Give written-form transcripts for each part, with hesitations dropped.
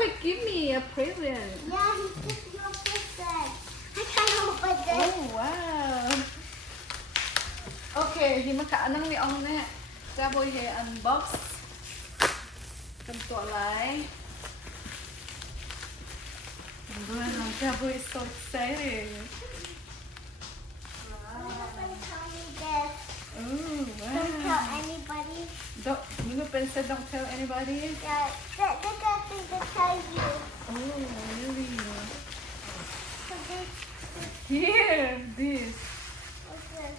Japheth, give me a present. Yeah, he gives you a present. I can't open this. Oh, wow. Okay, hi makaanang ni ông nè. Cha boy he unbox. Cầm tuah lại. Wow, cha boy is so excited. I'm not going to tell you this. Oh, Don't tell wow. anybody. Don't, you said don't tell anybody? Yeah, that's the thing to tell you. Oh, really? So this, Here, this. what's this?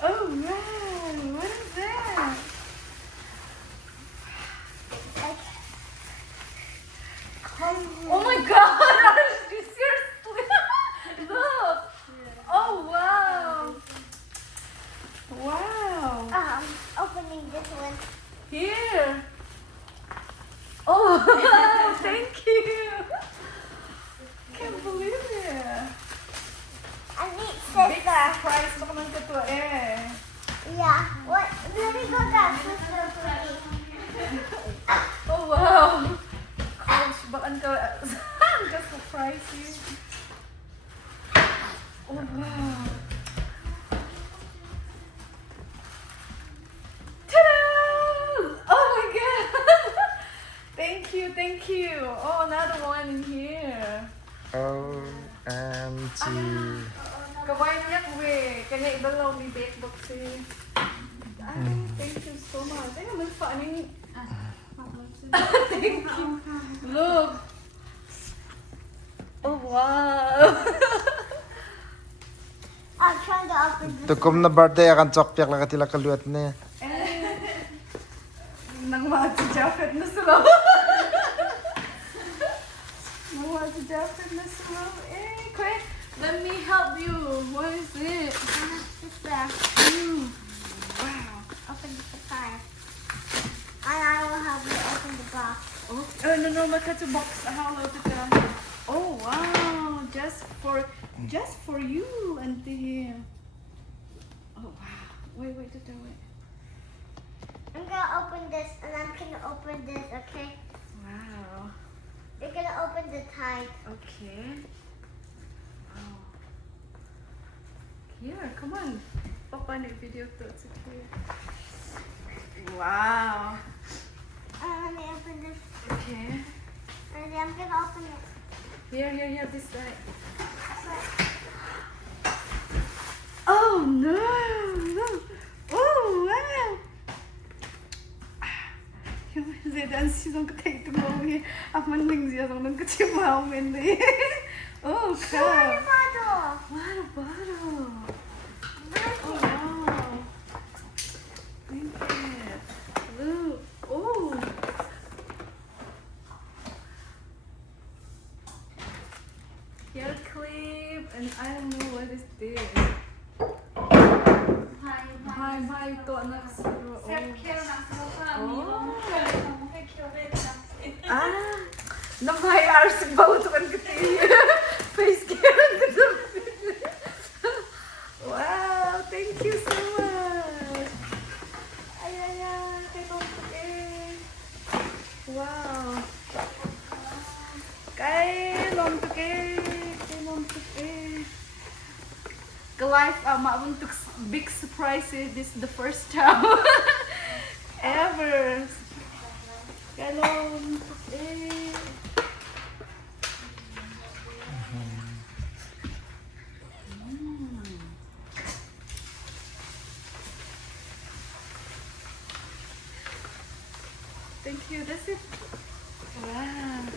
Oh, wow. What is that? Like, Oh my god, are you seriously? Look. Oh, wow. Wow. I'm opening this one. Here. Oh, thank you. Can't believe it. I need Big sister. surprise pa naman ka to eh. Yeah. What? Let me go down, sister, for me. Oh, wow. Coach, bakan ka. I'm just surprised you. Oh, wow. Ta-da! Oh my god. Thank you, thank you. Oh, another one in here. OMG. Kawain niya kuwi. Kanya ibalaw ni bake box eh. Ay, thank you so much. Ay, naman pa. Ano yung... Thank you. Look. Oh, wow. I'm trying to open this. Tukom na birthday akan chokpiak lang katila kaluat niya. Nang mga si Japheth na slow. Nang mga si Japheth na slow. Eh, quick. Let me help you. What is it? Sister, Wow. open the surprise. And I will help you open the box. Oh, no, makata box. How to tell? Oh, wow. Just for you, auntie. Oh, wow. Wait, wait. I'm gonna open this and I'm gonna open this, okay? Wow. You're gonna open the tide. Okay. Wow. Here, come on. Papa ni video to. It's okay. Wow. Let me open this. Okay. And then I'm gonna open it. Here, this side. Oh no! Oh wow! Ze dan si zong katai tu mau ni, aman ning zia zong nang kecil mau men ni. Oh Water cow! bottle. Water bottle. Look Oh it. wow! Thank you. Look. Oh. Hair clip and I don't know what is this. Bye ito anak siguro. Ah, nang may hours baut kan kiti. Face care gitu. Wow, thank you so much. Ay, kay Tontok eh. Wow. Kay Tontok eh. Life, mauntok big surprise. This is the first time ever. Galon. Thank you. That's it. Wow.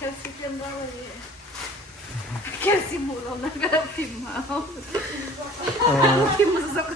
Kasi yan ba kasi mulaw na film mo. Film mo sa